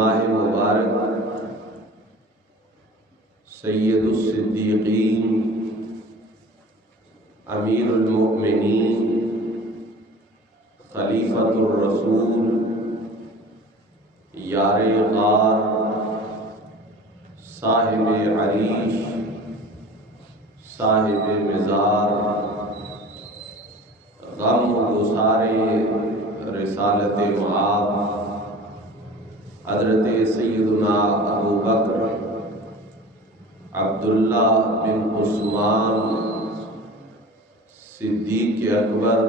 ماہ مبارک سید الصدیقین امیر المؤمنین خلیفۃ الرسول یار غار صاحب عریش صاحب مزار غم گسار رسالت معاد حضرت سیدنا ابو بکر عبداللہ بن عثمان صدیق اکبر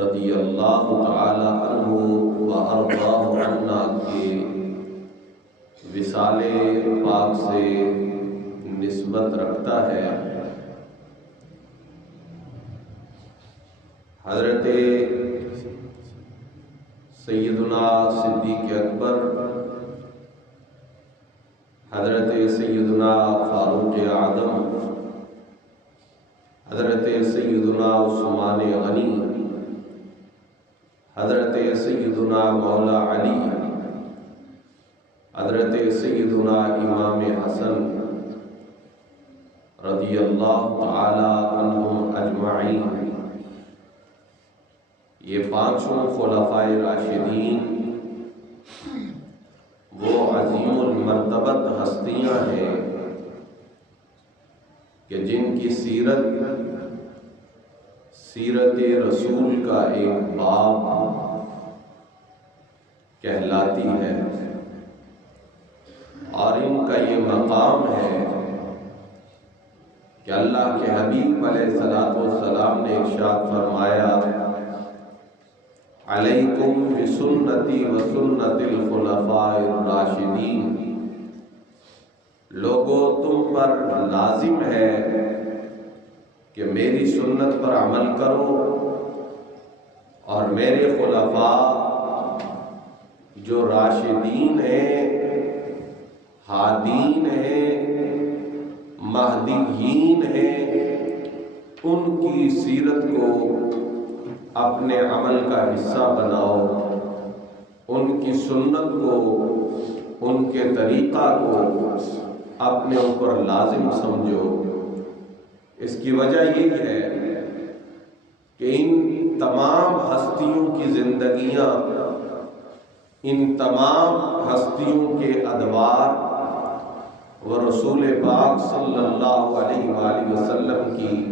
رضی اللہ تعالی عنہ و ارضاہ عنا کے وصال پاک سے نسبت رکھتا ہے۔ حضرت سیدنا صدیق اکبر، حضرت سیدنا فاروق اعظم، حضرت سیدنا عثمان غنی، حضرت سیدنا مولا علی، حضرت سیدنا امام حسن رضی اللہ تعالی عنہم اجمعین، یہ پانچوں خلفائے راشدین وہ عظیم المرتبت ہستیاں ہیں کہ جن کی سیرت رسول کا ایک باب کہلاتی ہے، اور ان کا یہ مقام ہے کہ اللہ کے حبیب علیہ الصلوۃ والسلام نے ارشاد فرمایا علیکم بسنتی و سنت الخلفاء الراشدین، لوگو تم پر لازم ہے کہ میری سنت پر عمل کرو اور میرے خلفاء جو راشدین ہیں، ہادین ہیں، مہدیین ہیں، ان کی سیرت کو اپنے عمل کا حصہ بناؤ، ان کی سنت کو، ان کے طریقہ کو اپنے اوپر لازم سمجھو۔ اس کی وجہ یہ ہے کہ ان تمام ہستیوں کی زندگیاں، ان تمام ہستیوں کے ادوار وہ رسول پاک صلی اللہ علیہ وآلہ وسلم کی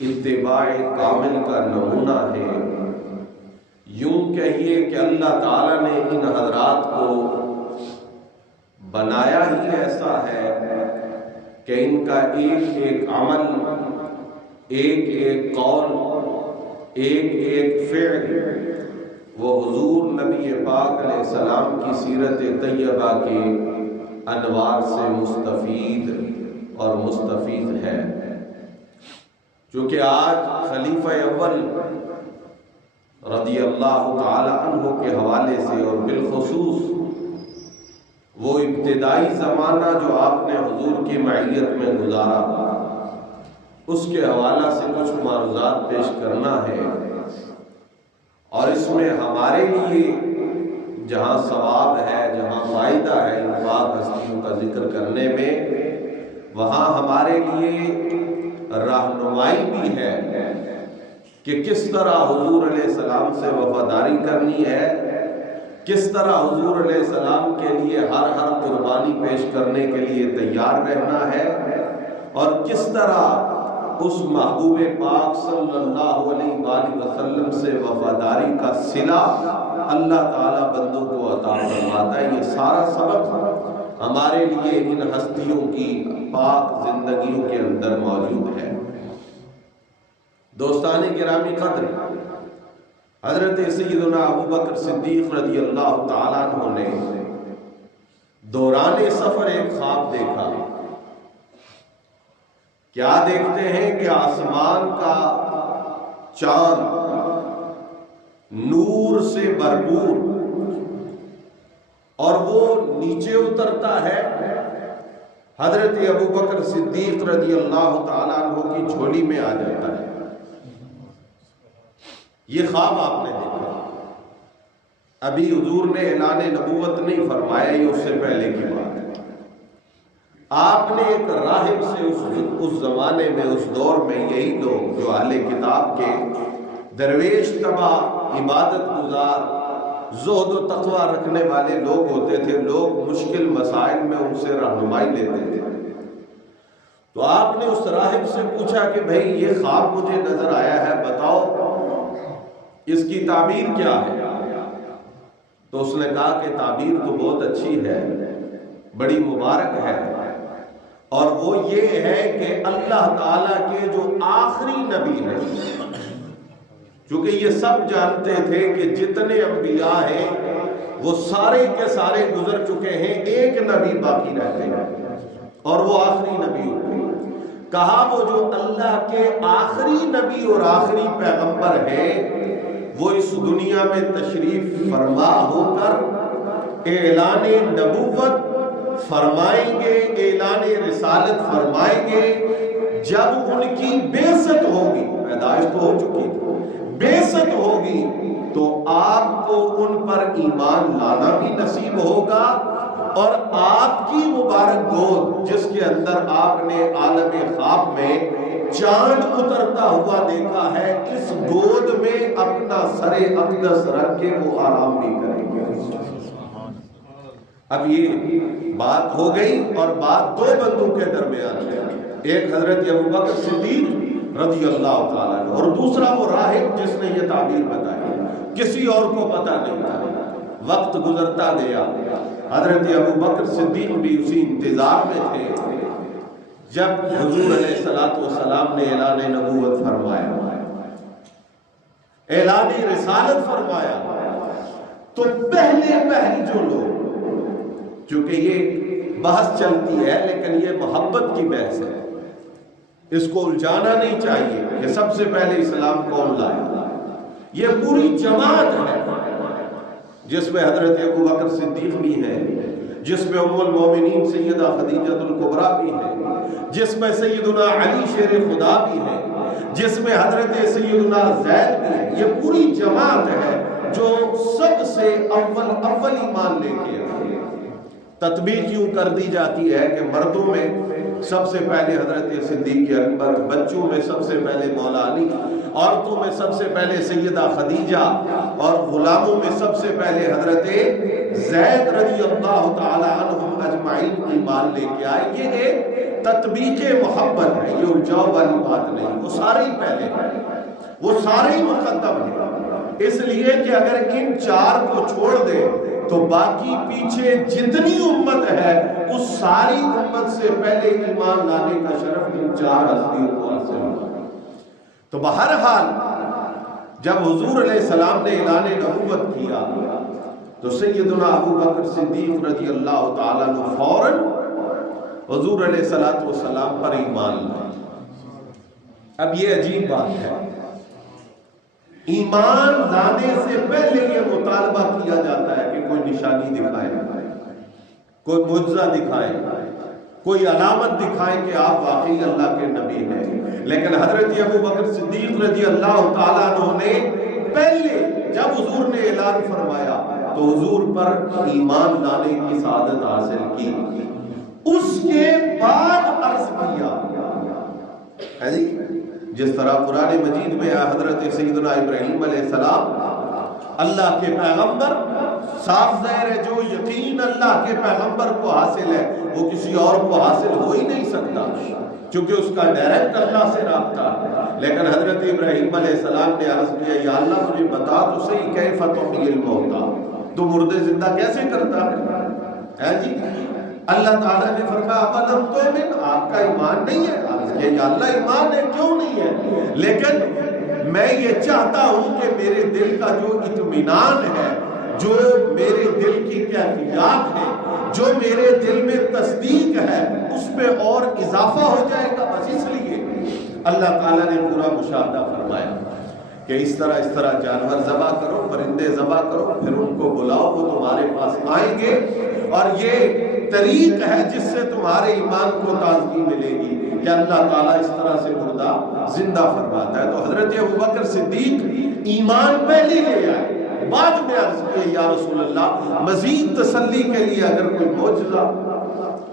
اتباع کامل کا نمونہ ہے۔ یوں کہیے کہ اللہ تعالیٰ نے ان حضرات کو بنایا ہی ایسا ہے کہ ان کا ایک ایک عمل، ایک ایک قول، ایک ایک فعل وہ حضور نبی پاک علیہ السلام کی سیرت طیبہ کے انوار سے مستفید اور مستفید ہے۔ چونکہ آج خلیفہ اول رضی اللہ تعالی عنہ کے حوالے سے، اور بالخصوص وہ ابتدائی زمانہ جو آپ نے حضور کی معیت میں گزارا، اس کے حوالہ سے کچھ معروضات پیش کرنا ہے، اور اس میں ہمارے لیے جہاں ثواب ہے، جہاں فائدہ ہے ان پاک ہستیوں کا ذکر کرنے میں، وہاں ہمارے لیے رہنمائی بھی ہے کہ کس طرح حضور علیہ السلام سے وفاداری کرنی ہے، کس طرح حضور علیہ السلام کے لیے ہر قربانی پیش کرنے کے لیے تیار رہنا ہے، اور کس طرح اس محبوب پاک صلی اللہ علیہ وآلہ وسلم سے وفاداری کا صلہ اللہ تعالیٰ بندوں کو عطا فرماتا ہے۔ یہ سارا سبق ہمارے لیے ان ہستیوں کی پاک زندگیوں کے اندر موجود ہے۔ دوستان گرامی قدر، حضرت سیدنا ابو بکر صدیق رضی اللہ تعالیٰ عنہ نے دوران سفر ایک خواب دیکھا۔ کیا دیکھتے ہیں کہ آسمان کا چاند نور سے بھرپور، اور وہ نیچے اترتا ہے، حضرت ابو بکر صدیق رضی اللہ تعالیٰ عنہ کی جھولی میں آ جاتا ہے۔ یہ خواب آپ نے دیکھا۔ ابھی حضور نے اعلان نبوت نہیں فرمایا، یہ اس سے پہلے کی بات ہے۔ آپ نے ایک راہب سے اس زمانے میں، اس دور میں، یہی لوگ جو اہل کتاب کے درویش طبع، عبادت گزار، زہد و تقوی رکھنے والے لوگ ہوتے تھے، لوگ مشکل مسائل میں ان سے رہنمائی لیتے تھے۔ تو آپ نے اس راہب سے پوچھا کہ بھئی یہ خواب مجھے نظر آیا ہے، بتاؤ اس کی تعبیر کیا ہے؟ تو اس نے کہا کہ تعبیر تو بہت اچھی ہے، بڑی مبارک ہے، اور وہ یہ ہے کہ اللہ تعالیٰ کے جو آخری نبی ہیں، چونکہ یہ سب جانتے تھے کہ جتنے انبیاء ہیں وہ سارے کے سارے گزر چکے ہیں، ایک نبی باقی رہتے ہیں اور وہ آخری نبی ہوتے ہیں۔ کہا وہ جو اللہ کے آخری نبی اور آخری پیغمبر ہیں وہ اس دنیا میں تشریف فرما ہو کر اعلان نبوت فرمائیں گے، اعلان رسالت فرمائیں گے۔ جب ان کی بعثت ہوگی، پیدائش تو ہو چکی تھی، بعثت ہوگی تو آپ کو ان پر ایمان لانا بھی نصیب ہوگا، اور آپ کی مبارک گود جس کے اندر آپ نے عالم خواب میں چاند اترتا ہوا دیکھا ہے، اس گود میں اپنا سر اقدس رکھ کے وہ آرام بھی کریں گے۔ اب یہ بات ہو گئی، اور بات دو بندوں کے درمیان ہے، ایک حضرت ابوبکر صدیق رضی اللہ تعالیٰ عنہ، اور دوسرا وہ راہب جس نے یہ تعبیر بتائی، کسی اور کو پتہ نہیں تھا۔ وقت گزرتا گیا، حضرت ابوبکر صدیق بھی اسی انتظار میں تھے جب حضور علیہ السلام نے اعلان نبوت فرمایا، اعلان رسالت فرمایا، تو پہلے جو لوگ، چونکہ یہ بحث چلتی ہے لیکن یہ محبت کی بحث ہے، اس کو الجھانا نہیں چاہیے کہ سب سے پہلے اسلام کون لایا۔ یہ پوری جماعت ہے جس میں حضرت ابوبکر صدیق بھی ہے، جس میں ام المومنین سیدہ خدیجہ الکبریٰ بھی ہے، جس میں سیدنا علی شیر خدا بھی ہے، جس میں حضرت سیدنا زید بھی ہے۔ یہ پوری جماعت ہے جو سب سے اول ایمان لے کے آئی۔ تطبیق یوں کر دی جاتی ہے کہ مردوں میں سب سے پہلے حضرت صدیق اکبر، بچوں میں سب سے پہلے مولا علی، عورتوں میں سب سے پہلے سیدہ خدیجہ، اور غلاموں میں سب سے پہلے حضرت زید رضی اللہ تعالی عنہم اجمعین ایمان لے کے آئے۔ یہ ایک تطبیق محبت ہے، یہ الجھاؤ والی بات نہیں، وہ سارے ہی پہلے ہیں، وہ سارے ہی مقدم ہیں، اس لیے کہ اگر ان چار کو چھوڑ دے تو باقی پیچھے جتنی امت ہے اس ساری امت سے پہلے ایمان لانے کا شرف ان چار ہستیوں کو حاصل ہوا۔ تو بہرحال جب حضور علیہ السلام نے اعلان نبوت کیا تو سیدنا ابوبکر صدیق رضی اللہ تعالیٰ عنہ فوراً حضور علیہ السلام پر ایمان لائے۔ اب یہ عجیب بات ہے، ایمان لانے سے پہلے یہ مطالبہ کیا جاتا ہے کہ کوئی نشانی دکھائے، کوئی معجزہ دکھائے، کوئی علامت دکھائے کہ آپ واقعی اللہ کے نبی ہیں۔ لیکن حضرت ابوبکر صدیق رضی اللہ تعالیٰ عنہ نے پہلے جب حضور نے اعلان فرمایا تو حضور پر ایمان لانے کی سعادت حاصل کی، اس کے بعد عرض کیا ہے جی، جس طرح قرآن مجید میں حضرت سیدنا ابراہیم علیہ السلام اللہ کے پیغمبر، صاف ظاہر ہے جو یقین اللہ کے پیغمبر کو حاصل ہے وہ کسی اور کو حاصل ہو ہی نہیں سکتا، چونکہ اس کا ڈائریکٹ اللہ سے رابطہ ہے۔ لیکن حضرت ابراہیم علیہ السلام نے عرض کیا، یا اللہ مجھے بتا تو صحیح کیف تحیی الموتیٰ، تو مردے زندہ کیسے کرتا ہے جی؟ اللہ تعالیٰ نے فرمایا اولم تؤمن، آپ کا ایمان نہیں ہے؟ عرض کیا یا اللہ ایمان ہے، کیوں نہیں ہے؟ لیکن میں یہ چاہتا ہوں کہ میرے دل کا جو اطمینان ہے، جو میرے دل کی کیفیات ہے، جو میرے دل میں تصدیق ہے، اس پہ اور اضافہ ہو جائے گا، بس اس لیے اللہ تعالیٰ نے پورا مشاہدہ فرمایا کہ اس طرح جانور ذبح کرو، پرندے ذبح کرو، پھر ان کو بلاؤ، وہ تمہارے پاس آئیں گے، اور یہ طریق ہے جس سے تمہارے ایمان کو تازگی ملے گی کہ اللہ تعالیٰ اس طرح سے مردہ زندہ فرماتا ہے۔ تو حضرت ابوبکر صدیق ایمان پہلے لے آئے، بعد میں عرض کیا یا رسول اللہ مزید تسلی کے لیے اگر کوئی معجزہ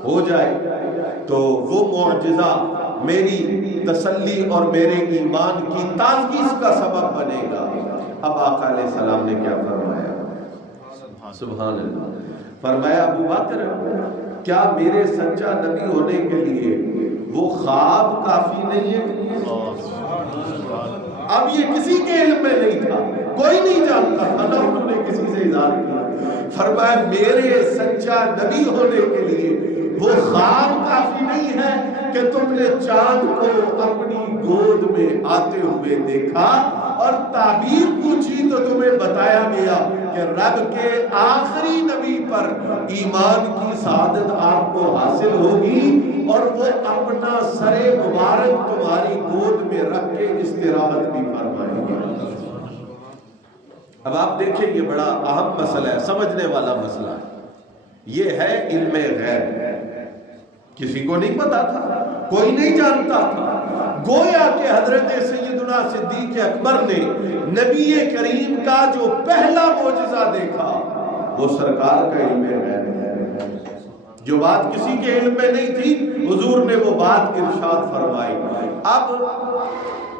ہو جائے تو وہ معجزہ میری تسلی اور میرے ایمان کی تازگی کا سبب بنے گا۔ اب آقا علیہ السلام نے کیا فرمایا؟ سبحان اللہ، فرمایا ابو بکر کیا میرے سچا نبی ہونے کے لیے وہ خواب کافی نہیں ہے؟ اب یہ کسی کے علم میں نہیں تھا، کوئی نہیں جانتا تھا، نہ انہوں نے کسی سے اظہار کیا۔ فرمایا میرے سچا نبی ہونے کے لیے وہ خواب کافی نہیں ہے کہ تم نے چاند کو اپنی گود میں آتے ہوئے دیکھا اور تعبیر پوچھی تو تمہیں بتایا گیا کہ رب کے آخری نبی پر ایمان کی سعادت آپ کو حاصل ہوگی اور وہ اپنا سر مبارک تمہاری گود میں رکھ کے استراحت بھی فرمائیں گے۔ اب آپ دیکھیں یہ بڑا اہم مسئلہ ہے، سمجھنے والا مسئلہ ہے، یہ ہے علم غیب۔ کسی کو نہیں پتا تھا، کوئی نہیں جانتا تھا، گویا کہ حضرت سیدنا صدیق اکبر نے نبی کریم کا جو پہلا معجزہ دیکھا وہ سرکار کا علم غیب ہے۔ جو بات کسی کے علم میں نہیں تھی حضور نے وہ بات ارشاد فرمائی۔ اب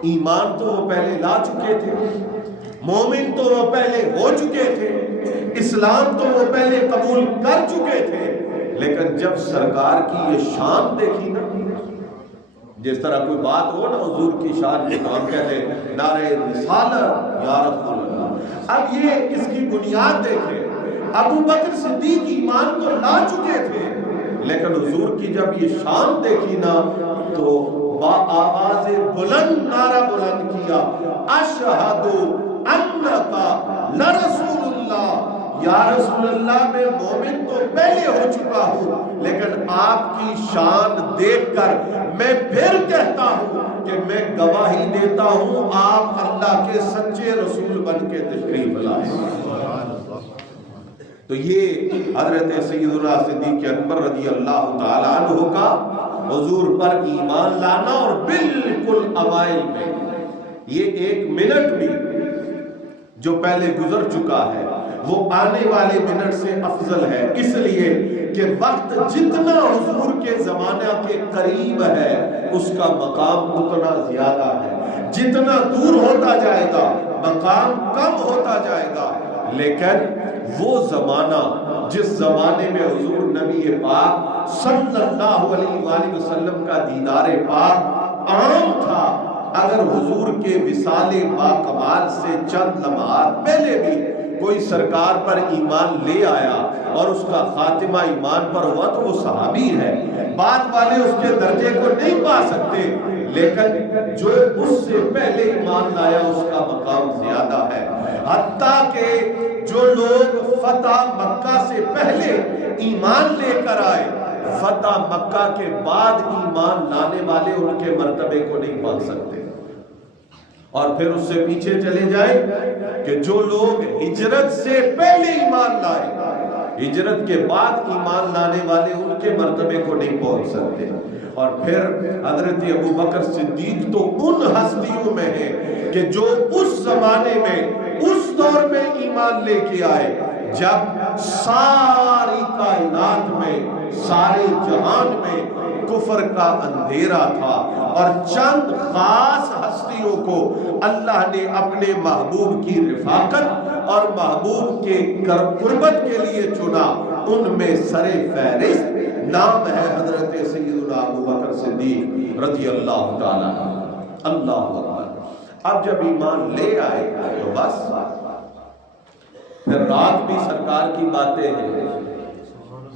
ایمان تو وہ پہلے لا چکے تھے، مومن تو وہ پہلے ہو چکے تھے، اسلام تو وہ پہلے قبول کر چکے تھے، لیکن جب سرکار کی یہ شان دیکھی نا، جس طرح کوئی بات ہو نا حضور کی شان کی، ہم کہتے ہیں نعرہ رسالت یا رسول اللہ، اب یہ اس کی بنیاد دیکھیں۔ ابو بکر صدیق ایمان تو لا چکے تھے، لیکن حضور کی جب یہ شان دیکھی نا تو با آواز بلند نعرہ بلند کیا، اشہد انکا لرسول اللہ، یا رسول اللہ میں مومن تو پہلے ہو چکا ہوں، لیکن آپ کی شان دیکھ کر میں پھر کہتا ہوں کہ میں گواہی دیتا ہوں آپ اللہ کے سچے رسول بن کے تشریف لائے۔ تو یہ حضرت سیدنا صدیق اکبر رضی اللہ تعالیٰ عنہ کا حضور پر ایمان لانا، اور بالکل اوائل میں یہ ایک منٹ بھی جو پہلے گزر چکا ہے وہ آنے والے منٹ سے افضل ہے، اس لیے کہ وقت جتنا حضور کے زمانہ کے قریب ہے اس کا مقام اتنا زیادہ ہے، جتنا دور ہوتا جائے گا مقام کم ہوتا جائے گا۔ لیکن وہ زمانہ جس زمانے میں حضور نبی پاک صلی اللہ علیہ وآلہ وسلم کا دیدار پاک عام تھا، اگر حضور کے وصال باکمال سے چند لمحات پہلے بھی کوئی سرکار پر ایمان لے آیا اور اس کا خاتمہ ایمان پر ہوا تو وہ صحابی ہے، بعد والے اس کے درجے کو نہیں پا سکتے، لیکن جو اس سے پہلے ایمان لایا اس کا مقام زیادہ ہے۔ حتیٰ کہ جو لوگ فتح مکہ سے پہلے ایمان لے کر آئے، فتح مکہ کے بعد ایمان لانے والے ان کے مرتبے کو نہیں پا سکتے۔ اور پھر اس سے پیچھے چلے جائیں کہ جو لوگ ہجرت سے پہلے ایمان لائے، ہجرت کے بعد ایمان لانے والے ان کے مرتبے کو نہیں پہنچ سکتے۔ اور پھر حضرت ابو بکر صدیق تو ان ہستیوں میں ہے کہ جو اس زمانے میں اس دور میں ایمان لے کے آئے جب ساری کائنات میں، سارے جہان میں کفر کا اندھیرا تھا، اور چند خاص ہستیوں کو اللہ نے اپنے محبوب کی رفاقت اور محبوب کے قربت کے لیے چنا۔ ان میں سر فہرست نام ہے حضرت سیدنا ابو بکر صدیق رضی اللہ تعالیٰ عنہ۔ اللہ اکبر۔ اب جب ایمان لے آئے تو بس پھر رات بھی سرکار کی باتیں ہیں،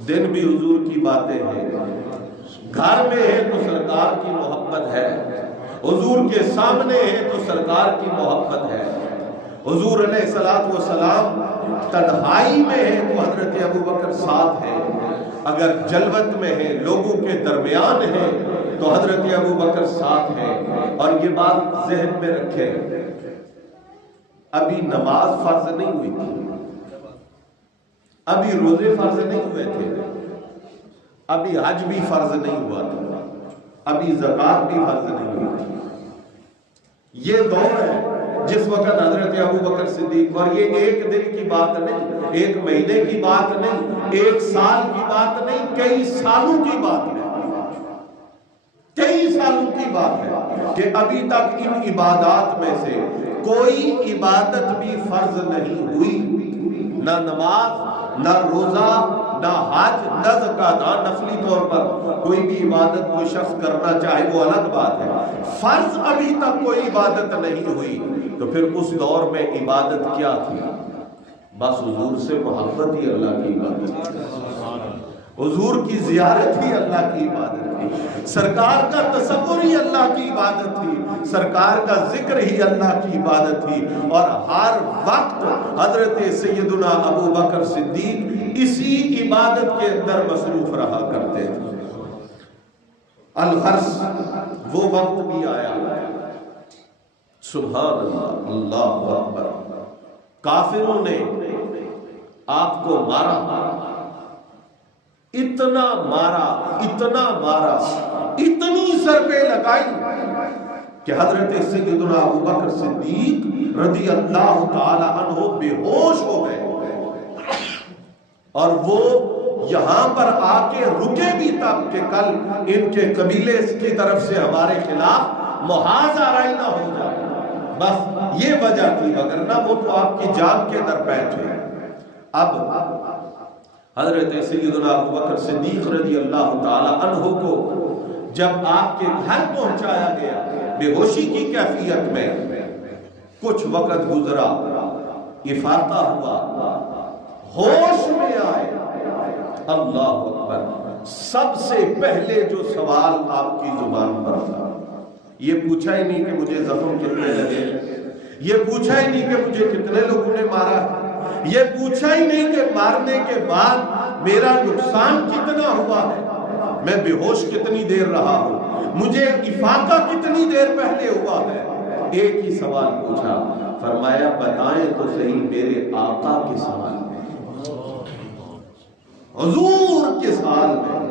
دن بھی حضور کی باتیں ہیں، گھر میں ہے تو سرکار کی محبت ہے، حضور کے سامنے ہے تو سرکار کی محبت ہے، حضور علیہ السلام تنہائی میں ہے تو حضرت ابو بکر ساتھ ہے، اگر جلوت میں ہے لوگوں کے درمیان ہے تو حضرت ابو بکر ساتھ ہے۔ اور یہ بات ذہن میں رکھیں، ابھی نماز فرض نہیں ہوئی تھی، ابھی روزے فرض نہیں ہوئے تھے، ابھی حج بھی فرض نہیں ہوا تھا، ابھی زکوٰۃ بھی فرض نہیں ہوئی تھی۔ یہ دور ہے جس وقت حضرت ابو بکر صدیق، اور یہ ایک دن کی بات نہیں، ایک مہینے کی بات نہیں، ایک سال کی بات نہیں، کئی سالوں کی بات ہے، کئی سالوں کی بات ہے کہ ابھی تک ان عبادات میں سے کوئی عبادت بھی فرض نہیں ہوئی، نہ نماز، نہ روزہ، نہ حج، نہ زکات، نفلی طور پر کوئی بھی عبادت کوئی شخص کرنا چاہے وہ الگ بات ہے، فرض ابھی تک کوئی عبادت نہیں ہوئی۔ تو پھر اس دور میں عبادت کیا تھی؟ بس حضور سے محبت ہی اللہ کی عبادت تھی، حضور کی زیارت ہی اللہ کی عبادت تھی، سرکار کا تصور ہی اللہ کی عبادت تھی، سرکار کا ذکر ہی اللہ کی عبادت تھی، اور ہر وقت حضرت سیدنا ابو بکر صدیق اسی عبادت کے اندر مصروف رہا کرتے تھے۔ الغرض وہ وقت بھی آیا، سبحان اللہ، اللہ اکبر، کافروں نے آپ کو مارا، اتنا مارا، اتنا مارا، اتنی ضربیں لگائی کہ حضرت سیدنا ابو بکر صدیق رضی اللہ تعالی عنہ بے ہوش ہو گئے، اور وہ یہاں پر آ کے رکے بھی تب کہ کل ان کے قبیلے کی طرف سے ہمارے خلاف محاذ آرائی نہ ہو جائے، بس یہ وجہ تھی، وگرنہ وہ تو آپ کی جان کے در بیٹھے۔ اب حضرت سیدنا ابو بکر صدیق رضی اللہ تعالی عنہ کو جب آپ کے گھر پہنچایا گیا بے ہوشی کی کیفیت میں، کچھ وقت گزرا، افاقہ ہوا، ہوش میں آئے، اللہ اکبر، سب سے پہلے جو سوال آپ کی زبان پر تھا، یہ پوچھا ہی نہیں کہ مجھے زخم کتنے لگے، یہ پوچھا ہی نہیں کہ مجھے کتنے لوگوں نے مارا، یہ پوچھا ہی نہیں کہ مارنے کے بعد میرا نقصان کتنا ہوا ہے، میں بے ہوش کتنی دیر رہا ہوں، مجھے افاقہ کتنی دیر پہلے ہوا ہے۔ ایک ہی سوال پوچھا، فرمایا بتائیں تو صحیح میرے آقا کے سوال میں، حضور کے سوال میں،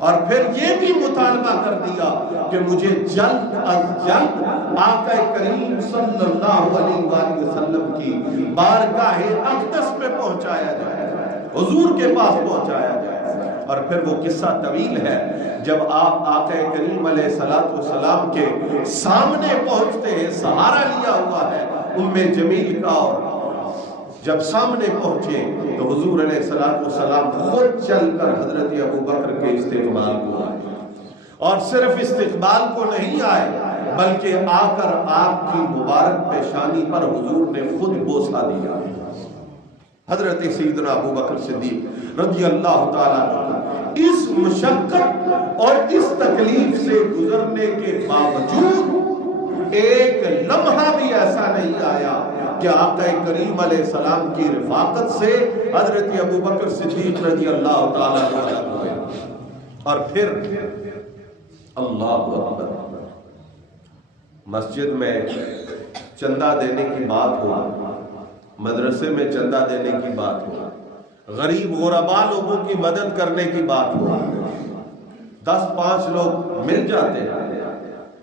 اور پھر یہ بھی مطالبہ کر دیا کہ مجھے جلد از جلد آقا کریم صلی اللہ علیہ وآلہ وسلم کی بارگاہ اقدس پہ پہنچایا جائے، حضور کے پاس پہنچایا جائے۔ اور پھر وہ قصہ طویل ہے، جب آپ آقا کریم علیہ السلام کے سامنے پہنچتے ہیں، سہارا لیا ہوا ہے ام جمیل کا، اور جب سامنے پہنچے تو حضور علیہ السلام خود چل کر حضرت ابو بکر کے استقبال کو آئے، اور صرف استقبال کو نہیں آئے بلکہ آ کر آپ کی مبارک پیشانی پر حضور نے خود بوسہ دیا۔ حضرت سیدنا ابو بکر صدیق رضی اللہ تعالیٰ عنہ اس مشقت اور اس تکلیف سے گزرنے کے باوجود ایک لمحہ بھی ایسا نہیں آیا کہ آقا کریم علیہ السلام کی رفاقت سے حضرت ابو بکر صدیق رضی اللہ تعالیٰ عنہ ہوئے۔ اور پھر اللہ اکبر، مسجد میں چندہ دینے کی بات ہو، مدرسے میں چندہ دینے کی بات ہو، غریب غربا لوگوں کی مدد کرنے کی بات ہو، 10-5 لوگ مل جاتے ہیں،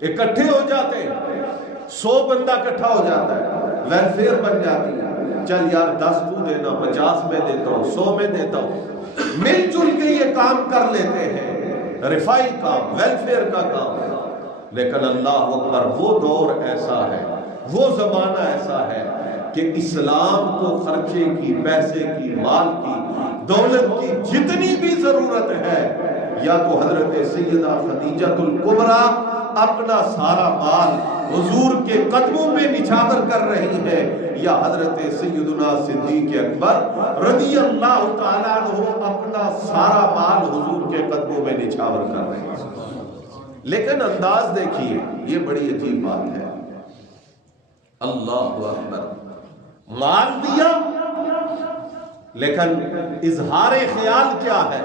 اکٹھے ہو جاتے ہیں، 100 بندہ اکٹھا ہو جاتا ہے، ویلفیئر بن جاتی ہے، چل یار 10 تو دینا، 50 میں دیتا ہوں، 100 میں دیتا ہوں، مل جل کے یہ کام کر لیتے ہیں، رفائی کام، ویلفیئر کا کام ہے۔ لیکن اللہ اکبر، وہ دور ایسا ہے، وہ زمانہ ایسا ہے کہ اسلام کو خرچے کی، پیسے کی، مال کی، دولت کی جتنی بھی ضرورت ہے، یا تو حضرت سیدہ خدیجہ الکبریٰ اپنا سارا مال حضور کے قدموں میں نچھاور کر رہی ہے، یا حضرت سیدنا صدیق اکبر رضی اللہ تعالیٰ عنہ اپنا سارا مال حضور کے قدموں میں نچھاور کر رہے ہیں۔ لیکن انداز دیکھیے، یہ بڑی عجیب بات ہے، اللہ اکبر، مال دیا لیکن اظہار خیال کیا ہے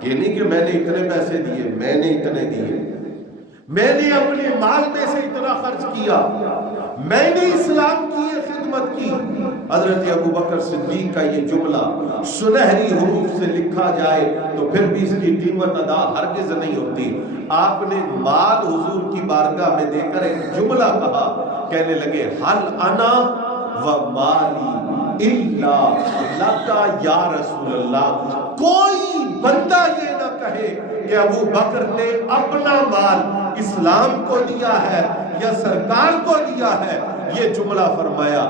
کہ نہیں کہ میں نے اتنے پیسے دیے، میں نے اتنے دیے، میں نے اپنے مال میں سے اتنا خرچ کیا، میں نے اسلام کی یہ خدمت کی۔ حضرت ابو بکر صدیق کا یہ جملہ سنہری حروف سے لکھا جائے تو پھر بھی اس کی قیمت ادا ہرگز نہیں ہوتی۔ آپ نے مال حضور کی بارگاہ میں دے کر ایک جملہ کہا کہنے لگے حل انا و مالی الا لکا یا رسول اللہ، کوئی بندہ یہ نہ کہے کہ ابو بکر نے اپنا مال اسلام کو دیا ہے یا سرکار کو دیا ہے۔ یہ جملہ فرمایا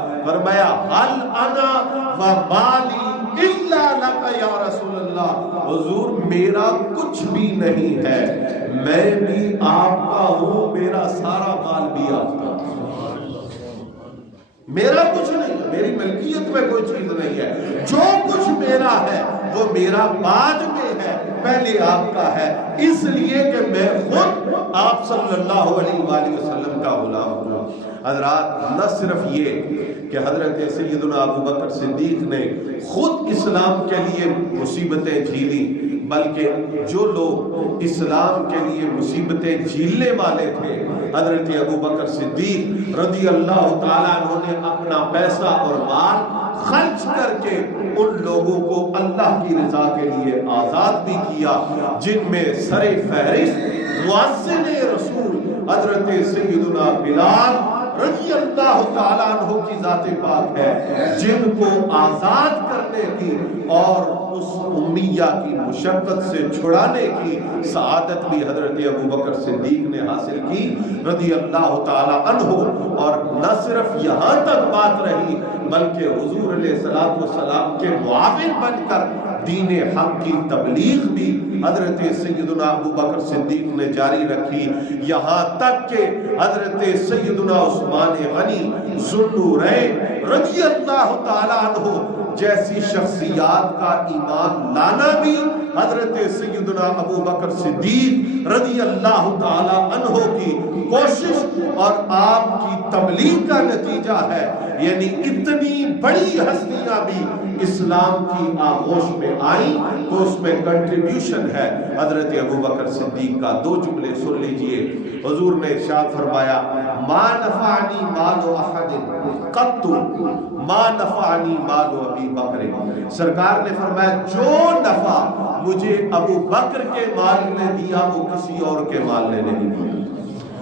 حل انا و مالی الا لکا یا رسول اللہ، حضور میرا کچھ بھی نہیں ہے، میں بھی آپ کا ہوں، میرا سارا مال بھی آپ کا، میرا کچھ نہیں ہے، میری ملکیت میں کوئی چیز نہیں ہے، جو کچھ میرا ہے وہ میرا بعد میں ہے، پہلے آپ کا ہے، اس لیے کہ میں خود آپ صلی اللہ علیہ وآلہ وسلم کا غلام ہوں۔ حضرات، نہ صرف یہ کہ حضرت سیدنا ابو بکر صدیق نے خود اسلام کے لیے مصیبتیں جھیلی، بلکہ جو لوگ اسلام کے لیے مصیبتیں جھیلنے والے تھے، حضرت ابو بکر صدیق رضی اللہ تعالیٰ عنہ نے اپنا پیسہ اور مال خرچ کر کے ان لوگوں کو اللہ کی رضا کے لیے آزاد بھی کیا، جن میں سر فہرست مؤذن رسول حضرت سیدنا بلال رضی اللہ تعالیٰ عنہ کی ذات پاک ہے، جن کو آزاد کرنے کی اور اس امیہ کی مشقت سے چھڑانے کی سعادت بھی حضرت ابو بکر صدیق نے حاصل کی رضی اللہ تعالیٰ عنہ۔ اور نہ صرف یہاں تک بات رہی، بلکہ حضور علیہ السلام کے معاون بن کر دین حق کی تبلیغ بھی حضرت سیدنا ابو بکر صدیق نے جاری رکھی، یہاں تک کہ حضرت سیدنا عثمان غنی ذو النورین رضی اللہ تعالیٰ عنہ جیسی شخصیات کا ایمان لانا بھی حضرت سیدنا ابو بکر صدیق رضی اللہ تعالیٰ عنہ کی کوشش اور آپ کی تبلیغ کا نتیجہ ہے۔ یعنی اتنی بڑی ہستیاں بھی اسلام کی آغوش میں آئیں تو اس میں کنٹریبیوشن ہے حضرت ابو بکر صدیق کا۔ دو جملے سن لیجئے، حضور نے ارشاد فرمایا ما نفعنی مال احد قط ما نفعنی مال ابی بکر، سرکار نے فرمایا جو نفع مجھے ابو بکر کے مال نے دیا وہ کسی اور کے مال نے نہیں دیا۔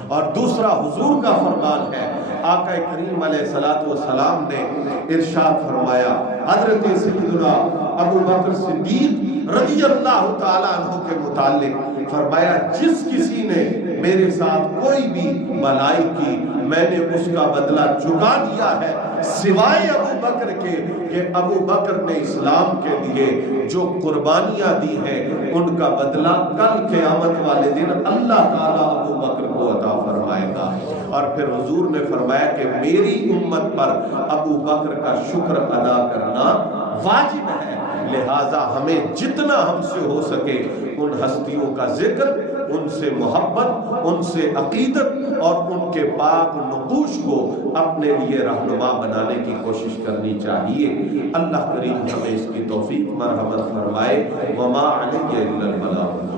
اور دوسرا حضور کا فرمان ہے، آقا کریم علیہ السلام نے ارشاد فرمایا حضرت سیدنا ابو بکر صدیق رضی اللہ تعالیٰ عنہ کے متعلق، فرمایا جس کسی نے میرے ساتھ کوئی بھی بھلائی کی میں نے اس کا بدلہ چکا دیا ہے، سوائے ابو بکر کے کہ ابو بکر نے اسلام کے لیے جو قربانیاں دی ہیں ان کا بدلہ کل قیامت والے دن اللہ تعالیٰ ابو بکر کو عطا فرمائے گا۔ اور پھر حضور نے فرمایا کہ میری امت پر ابو بکر کا شکر ادا کرنا واجب ہے، لہٰذا ہمیں جتنا ہم سے ہو سکے ان ہستیوں کا ذکر، ان سے محبت، ان سے عقیدت اور ان کے پاک نقوش کو اپنے لیے رہنما بنانے کی کوشش کرنی چاہیے۔ اللہ کریم ہمیں اس کی توفیق مرحمت فرمائے۔ وما علیہ الا البلاغ۔